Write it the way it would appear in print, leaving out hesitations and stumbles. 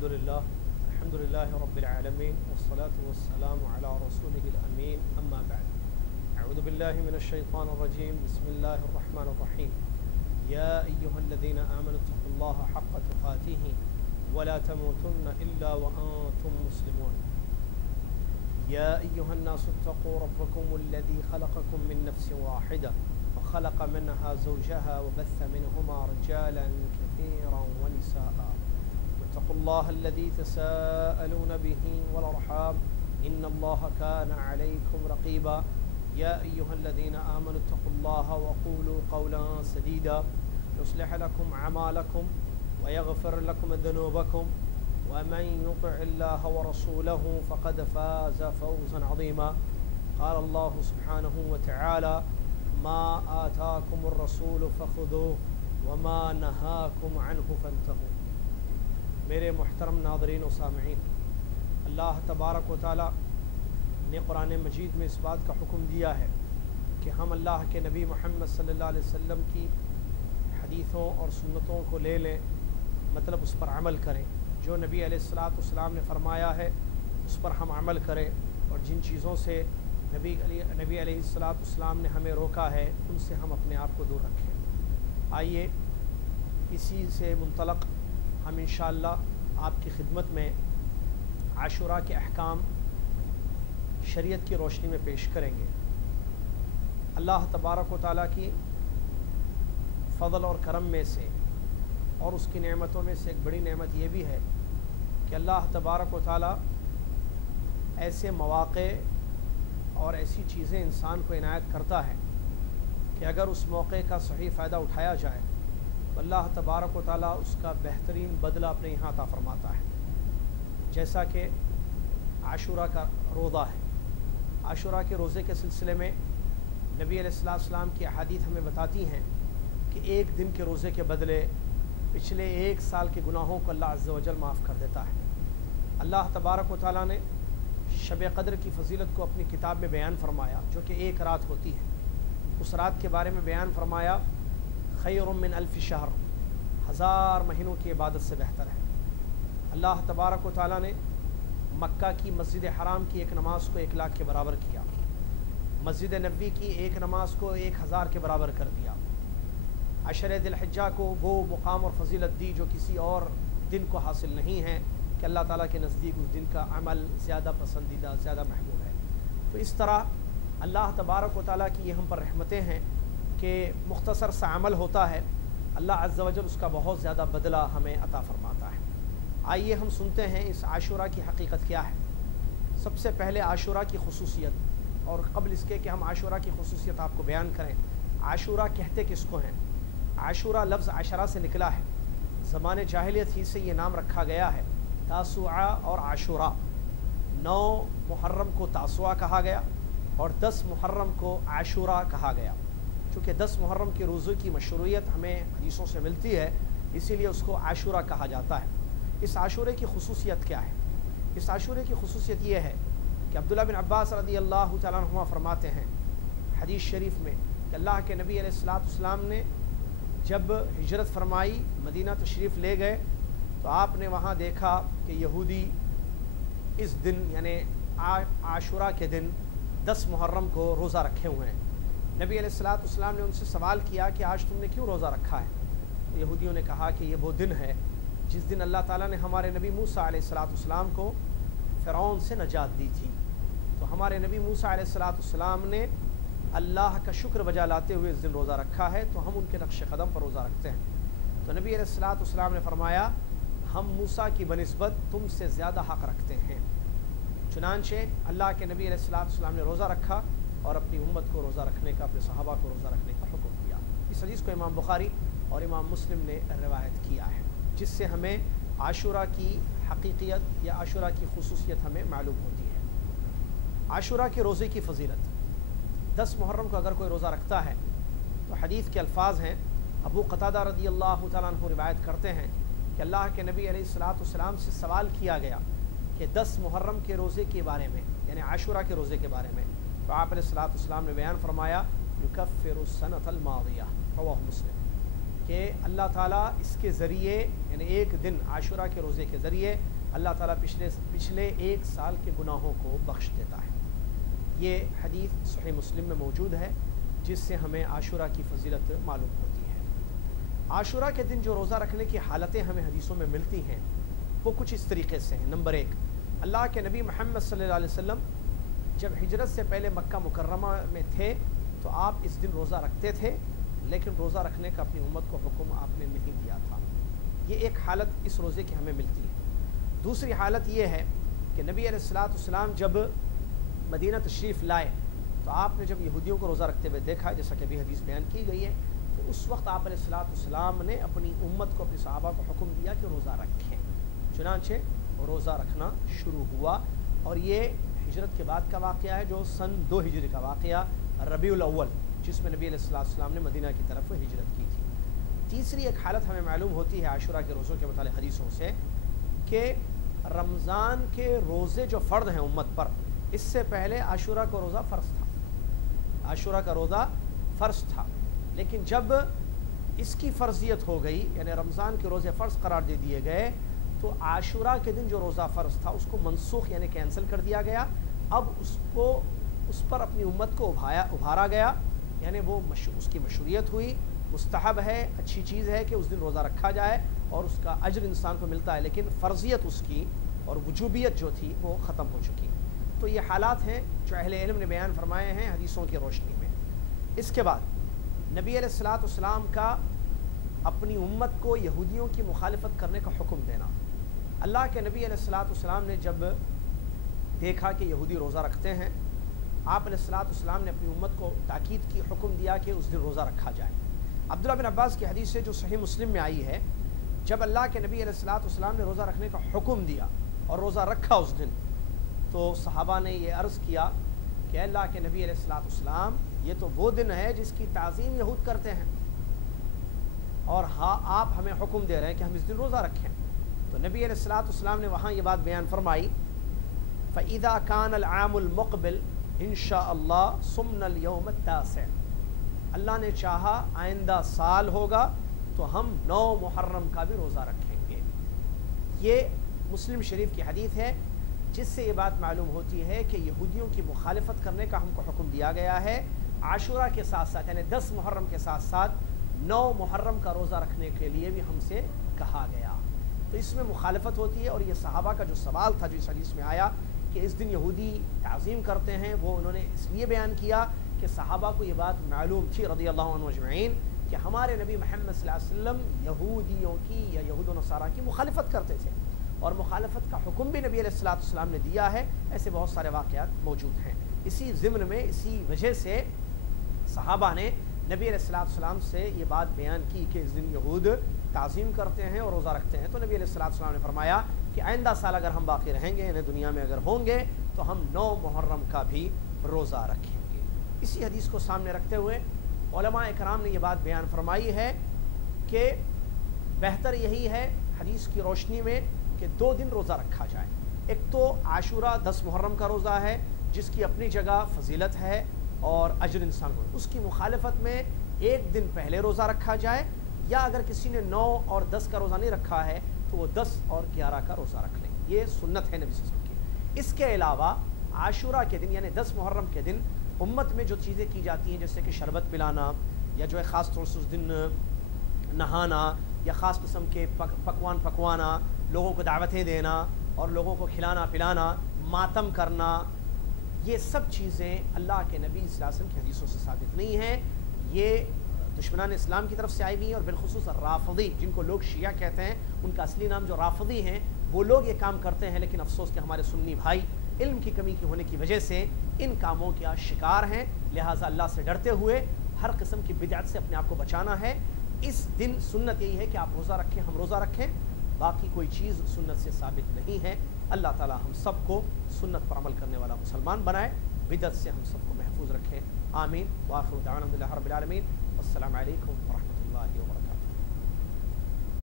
الحمد لله رب العالمين والصلاة والسلام على رسوله الأمين أما بعد. أعوذ بالله من الشيطان الرجيم. بسم الله الرحمن الرحيم. يا أيها الذين آمنوا اتقوا الله حق تقاته ولا تموتن إلا وأنتم مسلمون. يا أيها الناس اتقوا ربكم الذي خلقكم من نفس واحدة وخلق منها زوجها وبث منهما رجالا كثيرا ونساء واتقوا الله الذي تساءلون به والأرحام إن الله كان عليكم رقيبا. يا أيها الذين آمنوا اتقوا الله وقولوا قولا سديدا يصلح لكم أعمالكم ويغفر لكم ذنوبكم ومن يطع الله ورسوله فقد فاز فوزا عظيما. قال الله سبحانه وتعالى: ما آتاكم الرسول فخذوه وما نهاكم عنه فانتهوا. میرے محترم ناظرین و سامعین، اللہ تبارک و تعالی نے قرآن مجید میں اس بات کا حکم دیا ہے کہ ہم اللہ کے نبی محمد صلی اللہ علیہ وسلم کی حدیثوں اور سنتوں کو لے لیں، مطلب اس پر عمل کریں۔ جو نبی علیہ السلام نے فرمایا ہے اس پر ہم عمل کریں، اور جن چیزوں سے نبی علیہ السلام نے ہمیں روکا ہے ان سے ہم اپنے آپ کو دور رکھیں۔ آئیے اسی سے منطلق ہم انشاءاللہ آپ کی خدمت میں عاشوراء کے احکام شریعت کی روشنی میں پیش کریں گے۔ اللہ تبارک و تعالیٰ کی فضل اور کرم میں سے اور اس کی نعمتوں میں سے ایک بڑی نعمت یہ بھی ہے کہ اللہ تبارک و تعالیٰ ایسے مواقع اور ایسی چیزیں انسان کو عنایت کرتا ہے کہ اگر اس موقع کا صحیح فائدہ اٹھایا جائے تو اللہ تبارک و تعالیٰ اس کا بہترین بدلہ اپنے یہاں عطا فرماتا ہے۔ جیسا کہ عاشوراء کا روزہ ہے، عاشوراء کے روزے کے سلسلے میں نبی علیہ السلام کی احادیث ہمیں بتاتی ہیں کہ ایک دن کے روزے کے بدلے پچھلے 1 سال کے گناہوں کو اللہ عز و جل معاف کر دیتا ہے۔ اللہ تبارک و تعالیٰ نے شب قدر کی فضیلت کو اپنی کتاب میں بیان فرمایا، جو کہ 1 رات ہوتی ہے۔ اس رات کے بارے میں بیان فرمایا: خیر من 1000 شہر، 1000 مہینوں کی عبادت سے بہتر ہے۔ اللہ تبارک و تعالیٰ نے مکہ کی مسجد حرام کی ایک نماز کو 1 لاکھ کے برابر کیا، مسجد نبوی کی ایک نماز کو 1000 کے برابر کر دیا، عشر ذی الحجہ کو وہ مقام اور فضیلت دی جو کسی اور دن کو حاصل نہیں ہے کہ اللہ تعالیٰ کے نزدیک اس دن کا عمل زیادہ پسندیدہ، زیادہ محبوب ہے۔ تو اس طرح اللہ تبارک و تعالیٰ کی یہ ہم پر رحمتیں ہیں کہ مختصر سا عمل ہوتا ہے، اللہ عز و جل اس کا بہت زیادہ بدلہ ہمیں عطا فرماتا ہے۔ آئیے ہم سنتے ہیں اس عاشوراء کی حقیقت کیا ہے۔ سب سے پہلے عاشوراء کی خصوصیت، اور قبل اس کے کہ ہم عاشوراء کی خصوصیت آپ کو بیان کریں، عاشوراء کہتے کس کو ہیں؟ عاشوراء لفظ عشرہ سے نکلا ہے، زمان جاہلیت ہی سے یہ نام رکھا گیا ہے۔ تاسوعہ اور عاشوراء، 9 محرم کو تاسوعہ کہا گیا اور 10 محرم کو عاشوراء کہا گیا۔ چونکہ 10 محرم کے روزے کی مشروعیت ہمیں حدیثوں سے ملتی ہے، اسی لیے اس کو عاشوراء کہا جاتا ہے۔ اس عاشورے کی خصوصیت کیا ہے؟ اس عاشورے کی خصوصیت یہ ہے کہ عبداللہ بن عباس رضی اللہ تعالیٰ عنہما فرماتے ہیں حدیث شریف میں کہ اللہ کے نبی علیہ السلام نے جب ہجرت فرمائی، مدینہ تشریف لے گئے، تو آپ نے وہاں دیکھا کہ یہودی اس دن یعنی عاشوراء کے دن 10 محرم کو روزہ رکھے ہوئے ہیں۔ نبی علیہ السلام نے ان سے سوال کیا کہ آج تم نے کیوں روزہ رکھا ہے؟ یہودیوں نے کہا کہ یہ وہ دن ہے جس دن اللہ تعالیٰ نے ہمارے نبی موسیٰ علیہ السلام کو فرعون سے نجات دی تھی، تو ہمارے نبی موسیٰ علیہ السلام نے اللہ کا شکر بجا لاتے ہوئے اس دن روزہ رکھا ہے، تو ہم ان کے نقش قدم پر روزہ رکھتے ہیں۔ تو نبی علیہ السلام نے فرمایا ہم موسیٰ کی بنسبت تم سے زیادہ حق رکھتے ہیں۔ چنانچہ اللہ کے نبی علیہ السلام نے روزہ رکھا اور اپنی امت کو روزہ رکھنے کا، اپنے صحابہ کو روزہ رکھنے کا حکم دیا۔ اس حدیث کو امام بخاری اور امام مسلم نے روایت کیا ہے، جس سے ہمیں عاشوراء کی حقیقیت یا عاشوراء کی خصوصیت ہمیں معلوم ہوتی ہے۔ عاشوراء کے روزے کی فضیلت، 10 محرم کو اگر کوئی روزہ رکھتا ہے تو حدیث کے الفاظ ہیں، ابو قتادہ رضی اللہ تعالیٰ عنہ روایت کرتے ہیں کہ اللہ کے نبی علیہ السلام سے سوال کیا گیا کہ 10 محرم کے روزے کے بارے میں، یعنی عاشوراء کے روزے کے بارے میں، تو آپ علیہ السلام نے بیان فرمایا یکفر السنۃ الماضیہ، رواہ مسلم، کہ اللہ تعالیٰ اس کے ذریعے یعنی ایک دن عاشورہ کے روزے کے ذریعے اللہ تعالیٰ پچھلے ایک سال کے گناہوں کو بخش دیتا ہے۔ یہ حدیث صحیح مسلم میں موجود ہے، جس سے ہمیں عاشورہ کی فضیلت معلوم ہوتی ہے۔ عاشورہ کے دن جو روزہ رکھنے کی حالتیں ہمیں حدیثوں میں ملتی ہیں وہ کچھ اس طریقے سے ہیں۔ نمبر 1، اللہ کے نبی محمد صلی اللہ علیہ وسلم جب ہجرت سے پہلے مکہ مکرمہ میں تھے تو آپ اس دن روزہ رکھتے تھے، لیکن روزہ رکھنے کا اپنی امت کو حکم آپ نے نہیں دیا تھا۔ یہ ایک حالت اس روزے کی ہمیں ملتی ہے۔ دوسری حالت یہ ہے کہ نبی علیہ الصلوۃ والسلام جب مدینہ تشریف لائے تو آپ نے جب یہودیوں کو روزہ رکھتے ہوئے دیکھا، جیسا کہ ابھی حدیث بیان کی گئی ہے، تو اس وقت آپ علیہ الصلوۃ والسلام نے اپنی امت کو، اپنے صحابہ کو حکم دیا کہ روزہ رکھیں۔ چنانچہ روزہ رکھنا شروع ہوا، اور یہ ہجرت کے بعد کا واقعہ ہے، جو سن 2 ہجری کا واقعہ ربیع الاول، جس میں نبی علیہ الصلوۃ والسلام نے مدینہ کی طرف ہجرت کی تھی۔ تیسری ایک حالت ہمیں معلوم ہوتی ہے عاشورہ کے روزوں کے متعلق حدیثوں سے کہ رمضان کے روزے جو فرض ہیں امت پر، اس سے پہلے عاشورہ کا روزہ فرض تھا، عاشورہ کا روزہ فرض تھا، لیکن جب اس کی فرضیت ہو گئی، یعنی رمضان کے روزے فرض قرار دے دیے گئے، تو عاشورہ کے دن جو روزہ فرض تھا اس کو منسوخ یعنی کینسل کر دیا گیا۔ اب اس پر اپنی امت کو ابھارا گیا، یعنی وہ اس کی مشروعیت ہوئی، مستحب ہے، اچھی چیز ہے کہ اس دن روزہ رکھا جائے اور اس کا اجر انسان کو ملتا ہے، لیکن فرضیت اس کی اور وجوبیت جو تھی وہ ختم ہو چکی۔ تو یہ حالات ہیں جو اہل علم نے بیان فرمائے ہیں حدیثوں کی روشنی میں۔ اس کے بعد نبی علیہ الصلوۃ والسلام کا اپنی امت کو یہودیوں کی مخالفت کرنے کا حکم دینا۔ اللہ کے نبی علیہ الصلوۃ والسلام نے جب دیکھا کہ یہودی روزہ رکھتے ہیں، آپ علیہ الصلوۃ والسلام نے اپنی امت کو تاکید کی، حکم دیا کہ اس دن روزہ رکھا جائے۔ عبداللہ بن عباس کی حدیث ہے جو صحیح مسلم میں آئی ہے، جب اللہ کے نبی علیہ الصلوۃ والسلام نے روزہ رکھنے کا حکم دیا اور روزہ رکھا اس دن، تو صحابہ نے یہ عرض کیا کہ اللہ کے نبی علیہ الصلوۃ والسلام، یہ تو وہ دن ہے جس کی تعظیم یہود کرتے ہیں، اور ہاں آپ ہمیں حکم دے رہے ہیں کہ ہم اس دن روزہ رکھیں۔ تو نبی علیہ الصلوۃ والسلام نے وہاں یہ بات بیان فرمائی، فَإِذَا كَانَ الْعَامُ الْمُقْبِلُ إِن شَاءَ اللَّهُ صُمْنَا الْيَوْمَ التَّاسِعَ، اللہ نے چاہا آئندہ سال ہوگا تو ہم 9 محرم کا بھی روزہ رکھیں گے۔ یہ مسلم شریف کی حدیث ہے، جس سے یہ بات معلوم ہوتی ہے کہ یہودیوں کی مخالفت کرنے کا ہم کو حکم دیا گیا ہے۔ عاشورہ کے ساتھ ساتھ یعنی 10 محرم کے ساتھ ساتھ 9 محرم کا روزہ رکھنے کے لیے بھی ہم سے کہا گیا۔ تو اس میں مخالفت ہوتی ہے، اور یہ صحابہ کا جو سوال تھا جو اس حدیث میں آیا کہ اس دن یہودی تعظیم کرتے ہیں، وہ انہوں نے اس لیے بیان کیا کہ صحابہ کو یہ بات معلوم تھی رضی اللہ عنہ اجمعین کہ ہمارے نبی محمد صلی اللہ علیہ وسلم یہودیوں کی یا یہود و نصارہ کی مخالفت کرتے تھے، اور مخالفت کا حکم بھی نبی علیہ الصلوۃ والسلام نے دیا ہے۔ ایسے بہت سارے واقعات موجود ہیں۔ اسی ضمن میں اسی وجہ سے صحابہ نے نبی علیہ الصلوۃ والسلام سے یہ بات بیان کی کہ اس دن یہود تعظیم کرتے ہیں اور روزہ رکھتے ہیں، تو نبی علیہ الصلوۃ والسلام نے فرمایا کہ آئندہ سال اگر ہم باقی رہیں گے، یعنی دنیا میں اگر ہوں گے، تو ہم 9 محرم کا بھی روزہ رکھیں گے۔ اسی حدیث کو سامنے رکھتے ہوئے علماء اکرام نے یہ بات بیان فرمائی ہے کہ بہتر یہی ہے حدیث کی روشنی میں کہ 2 دن روزہ رکھا جائے۔ ایک تو عاشورہ 10 محرم کا روزہ ہے، جس کی اپنی جگہ فضیلت ہے اور اجر انسان کو، اس کی مخالفت میں 1 دن پہلے روزہ رکھا جائے، یا اگر کسی نے 9 اور 10 کا روزہ نہیں رکھا ہے تو وہ 10 اور 11 کا روزہ رکھ لیں، یہ سنت ہے نبی صلی اللہ علیہ وسلم کی۔ اس کے علاوہ عاشورہ کے دن یعنی 10 محرم کے دن امت میں جو چیزیں کی جاتی ہیں، جیسے کہ شربت پلانا، یا جو ہے خاص طور سے اس دن نہانا، یا خاص قسم کے پکوان پکوانا، لوگوں کو دعوتیں دینا اور لوگوں کو کھلانا پلانا، ماتم کرنا، یہ سب چیزیں اللہ کے نبی صلی اللہ علیہ وسلم کی حدیثوں سے ثابت نہیں ہیں۔ یہ دشمنان اسلام کی طرف سے آئی ہوئی ہیں، اور بالخصوص رافضی، جن کو لوگ شیعہ کہتے ہیں، ان کا اصلی نام جو رافضی ہیں، وہ لوگ یہ کام کرتے ہیں، لیکن افسوس کہ ہمارے سنی بھائی علم کی کمی کی ہونے کی وجہ سے ان کاموں کا شکار ہیں۔ لہٰذا اللہ سے ڈرتے ہوئے ہر قسم کی بدعت سے اپنے آپ کو بچانا ہے۔ اس دن سنت یہی ہے کہ آپ روزہ رکھیں، ہم روزہ رکھیں، باقی کوئی چیز سنت سے ثابت نہیں ہے۔ اللہ تعالی ہم سب کو سنت پر عمل کرنے والا مسلمان بنائے، بدعت سے ہم سب کو محفوظ رکھیں، آمین۔ وآخر دعوانا الحمد للہ رب العالمین، والسلام علیکم ورحمۃ اللہ وبرکاتہ۔